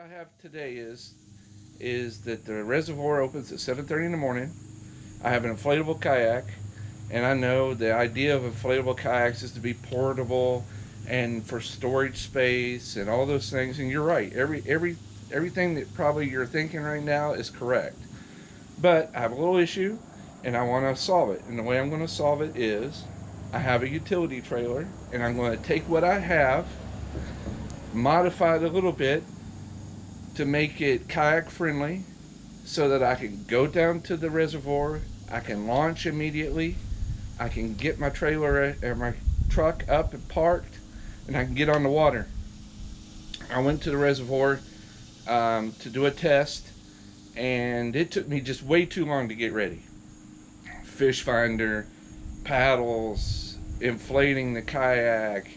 I have today is that the reservoir opens at 7:30 in the morning. I have an inflatable kayak, and I know the idea of inflatable kayaks is to be portable and for storage space and all those things. And you're right. Everything that probably you're thinking right now is correct. But I have a little issue, and I want to solve it. And the way I'm going to solve it is I have a utility trailer, and I'm going to take what I have, modify it a little bit to make it kayak friendly so that I can go down to the reservoir, I can launch immediately, I can get my trailer or my truck up and parked, and I can get on the water. I went to the reservoir to do a test, and it took me just way too long to get ready. Fish finder, paddles, inflating the kayak,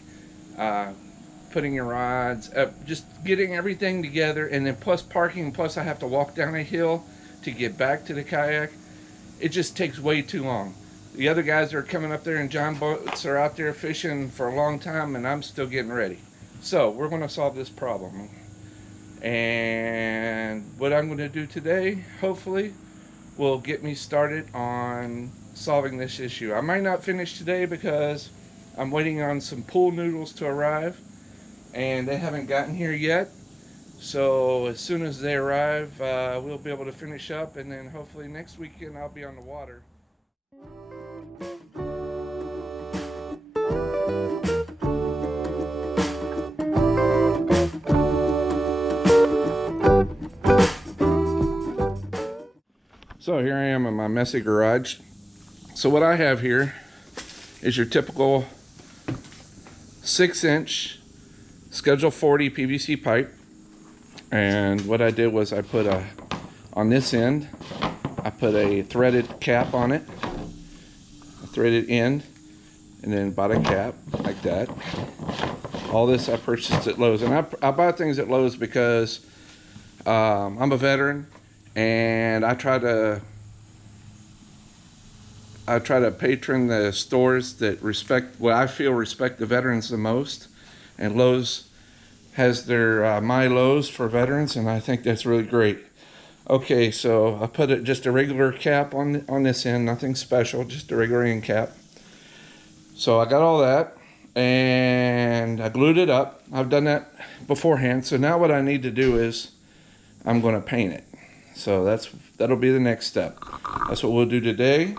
putting your rods up, just getting everything together, and then plus parking, plus I have to walk down a hill to get back to the kayak. It just takes way too long. The other guys are coming up there in john boats are out there fishing for a long time, and I'm still getting ready. So we're going to solve this problem, and what I'm going to do today hopefully will get me started on solving this issue. I might not finish today because I'm waiting on some pool noodles to arrive, and they haven't gotten here yet. So as soon as they arrive, we'll be able to finish up, and then hopefully next weekend I'll be on the water. So here I am in my messy garage. So what I have here is your typical 6-inch Schedule 40 PVC pipe, and what I did was I put on this end, I put a threaded cap on it, a threaded end, and then bought a cap like that. All this I purchased at Lowe's, and I buy things at Lowe's because I'm a veteran, and I try to patron the stores that respect what I feel respect the veterans the most. And Lowe's has their My Lowe's for veterans, and I think that's really great. Okay, so I put just a regular cap on this end, nothing special, just a regular end cap. So I got all that, and I glued it up. I've done that beforehand. So now what I need to do is I'm going to paint it. So that'll be the next step. That's what we'll do today.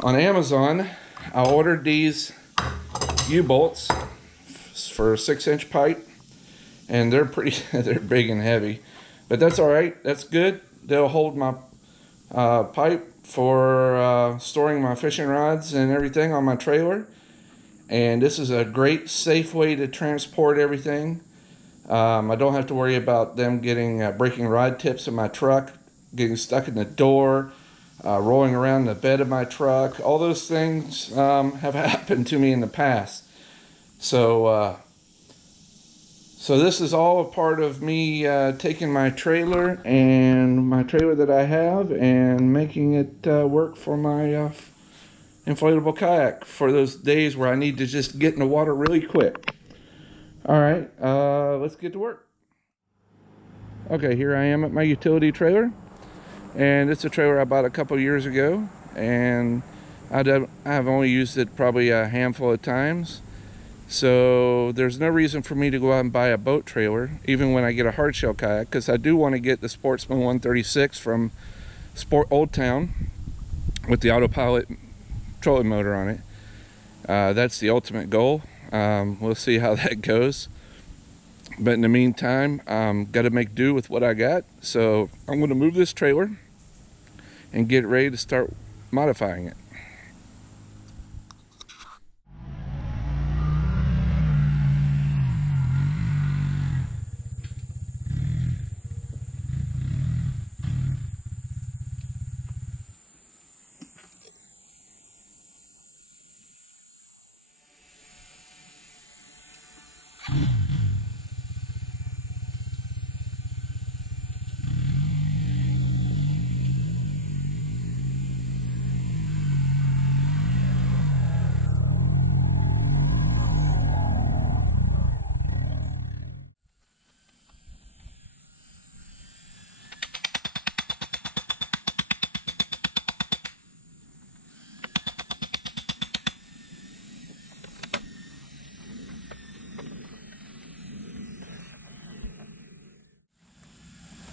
On Amazon, I ordered these U-bolts for a 6-inch pipe, and they're they're big and heavy, but that's all right. That's good. They'll hold my pipe for storing my fishing rods and everything on my trailer, and this is a great safe way to transport everything. I don't have to worry about them breaking rod tips in my truck, getting stuck in the door, rolling around the bed of my truck. All those things have happened to me in the past. So this is all a part of me taking my trailer that I have and making it work for my inflatable kayak for those days where I need to just get in the water really quick. All right, let's get to work. Okay, here I am at my utility trailer, and it's a trailer I bought a couple years ago, and I've only used it probably a handful of times. So there's no reason for me to go out and buy a boat trailer, even when I get a hardshell kayak, because I do want to get the Sportsman 136 from Old Town with the autopilot trolling motor on it. That's the ultimate goal. We'll see how that goes. But in the meantime, got to make do with what I got. So I'm going to move this trailer and get ready to start modifying it.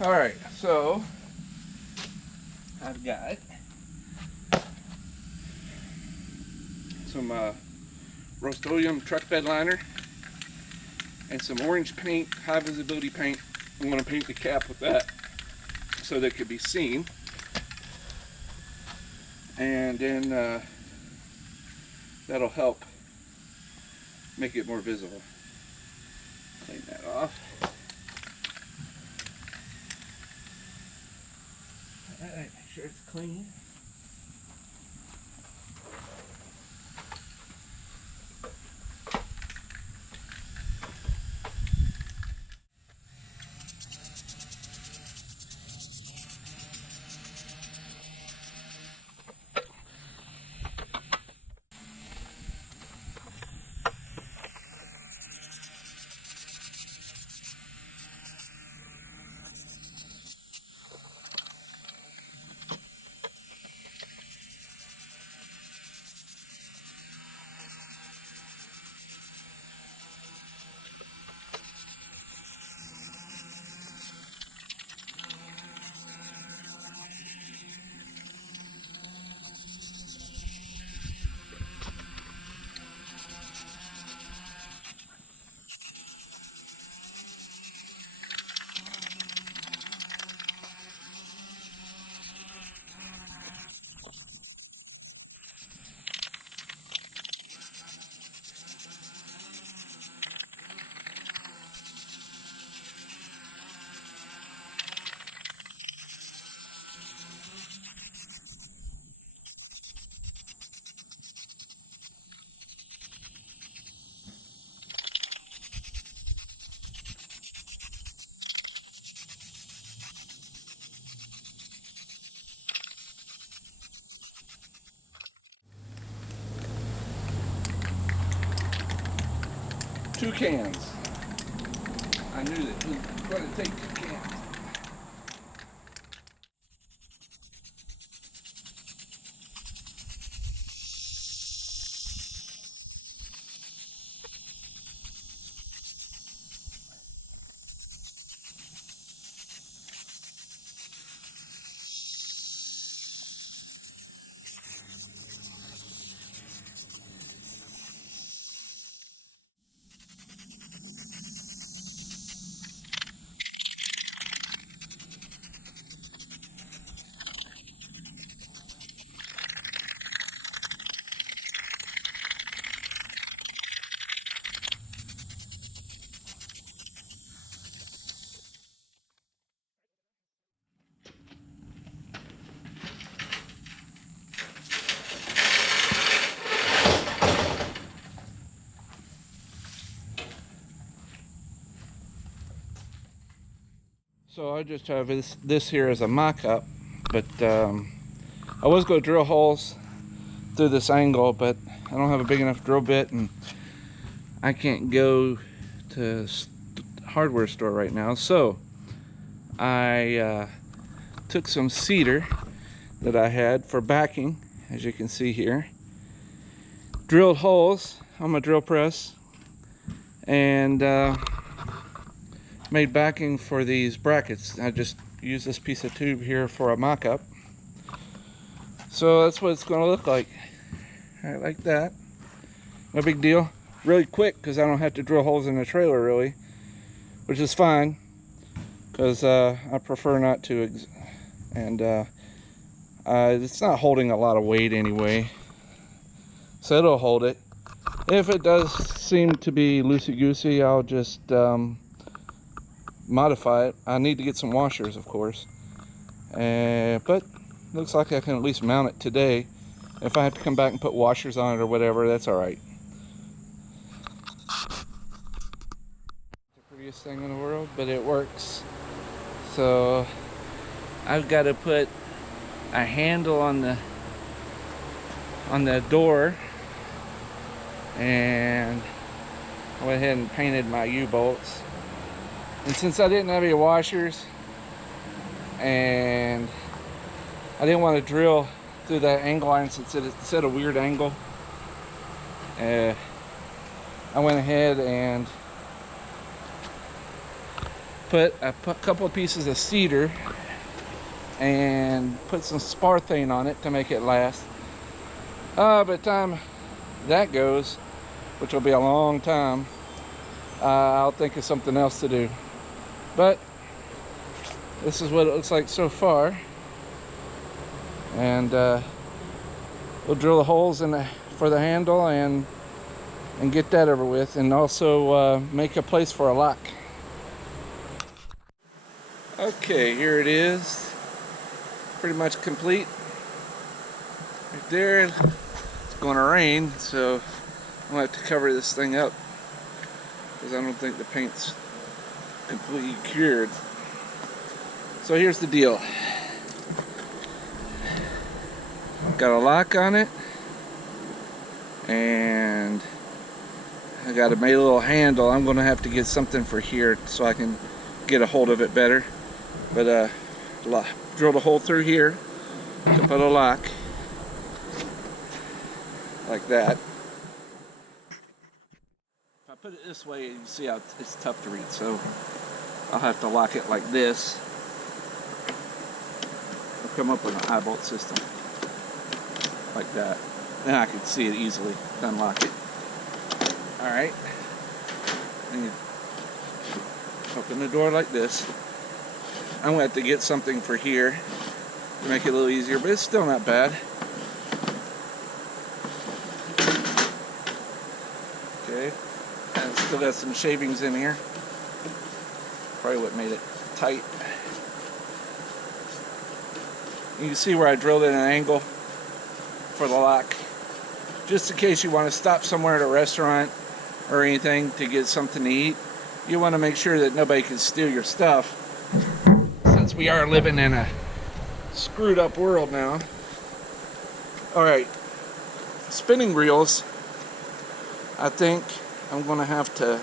All right, so I've got some Rust-Oleum truck bed liner and some orange paint, high visibility paint. I'm going to paint the cap with that so that it could be seen. And then that'll help make it more visible. Clean that off. Alright, make sure it's clean. Two cans. I knew that it was going to take 2 cans. So I just have this here as a mock-up, but I was going to drill holes through this angle, but I don't have a big enough drill bit, and I can't go to hardware store right now. So I took some cedar that I had for backing, as you can see here, drilled holes on my drill press, and made backing for these brackets. I just use this piece of tube here for a mock-up. So that's what it's going to look like. Right, like that. No big deal. Really quick, because I don't have to drill holes in the trailer really, which is fine, because I prefer not to. And it's not holding a lot of weight anyway, so it'll hold it. If it does seem to be loosey-goosey, I'll just modify it. I need to get some washers, of course, but looks like I can at least mount it today. If I have to come back and put washers on it or whatever, that's all right. The prettiest thing in the world, but it works. So I've got to put a handle on the door, and I went ahead and painted my U-bolts. And since I didn't have any washers, and I didn't want to drill through that angle iron since it's at a weird angle, I went ahead and put a couple of pieces of cedar and put some sparthane on it to make it last. By the time that goes, which will be a long time, I'll think of something else to do. But this is what it looks like so far. And we'll drill the holes for the handle and get that over with, and also make a place for a lock. Okay, here it is, pretty much complete. Right there, it's going to rain, so I'm going to have to cover this thing up because I don't think the paint's completely cured. So here's the deal. Got a lock on it, and I got made a little handle. I'm going to have to get something for here so I can get a hold of it better. But drilled a hole through here to put a lock like that. If I put it this way, you can see how it's tough to read, so I'll have to lock it like this. I'll come up with an eye bolt system like that. Then I can see it easily, unlock it. Alright, and you open the door like this. I'm going to have to get something for here to make it a little easier, but it's still not bad. Okay, and it's still got some shavings in here. Probably what made it tight. You can see where I drilled in an angle for the lock, just in case you want to stop somewhere at a restaurant or anything to get something to eat. You want to make sure that nobody can steal your stuff, since we are living in a screwed up world now. Alright, spinning reels, I think I'm going to have to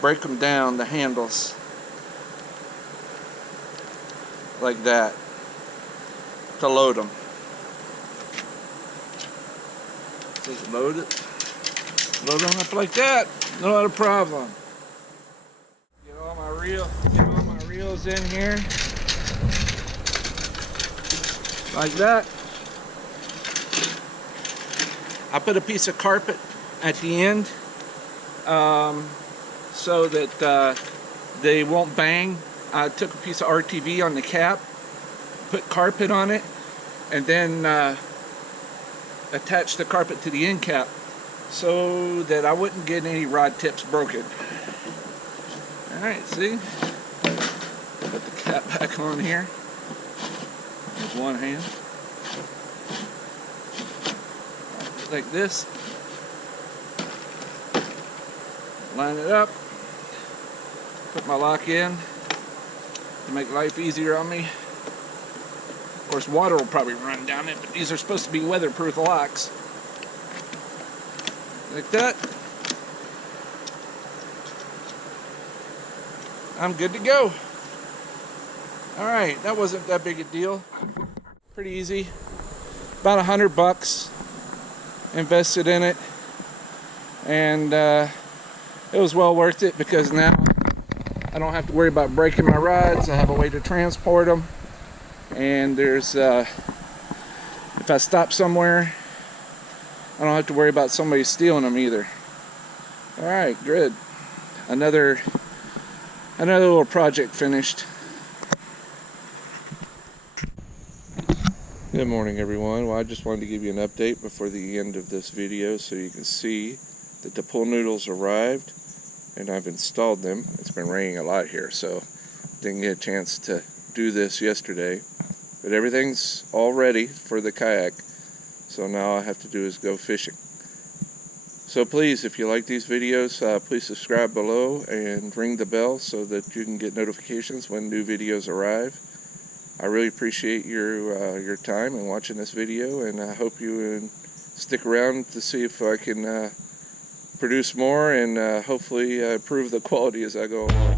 break them down, the handles, like that, to load them. Just load it. Load them up like that. Not a problem. Get all my reels in here. Like that. I put a piece of carpet at the end so that they won't bang. I took a piece of RTV on the cap, put carpet on it, and then attach the carpet to the end cap so that I wouldn't get any rod tips broken. Alright, see? Put the cap back on here with one hand. Like this. Line it up. Put my lock in to make life easier on me. Of course, water will probably run down it, but these are supposed to be weatherproof locks. Like that. I'm good to go. Alright, that wasn't that big a deal. Pretty easy. About $100 invested in it. And it was well worth it, because now I don't have to worry about breaking my rods. I have a way to transport them. And there's, if I stop somewhere, I don't have to worry about somebody stealing them either. Alright, good. Another little project finished. Good morning, everyone. Well, I just wanted to give you an update before the end of this video so you can see that the pool noodles arrived and I've installed them. It's been raining a lot here, so didn't get a chance to do this yesterday. But everything's all ready for the kayak, so now all I have to do is go fishing. So please, if you like these videos, please subscribe below and ring the bell so that you can get notifications when new videos arrive. I really appreciate your time and watching this video, and I hope you stick around to see if I can produce more and hopefully improve the quality as I go along.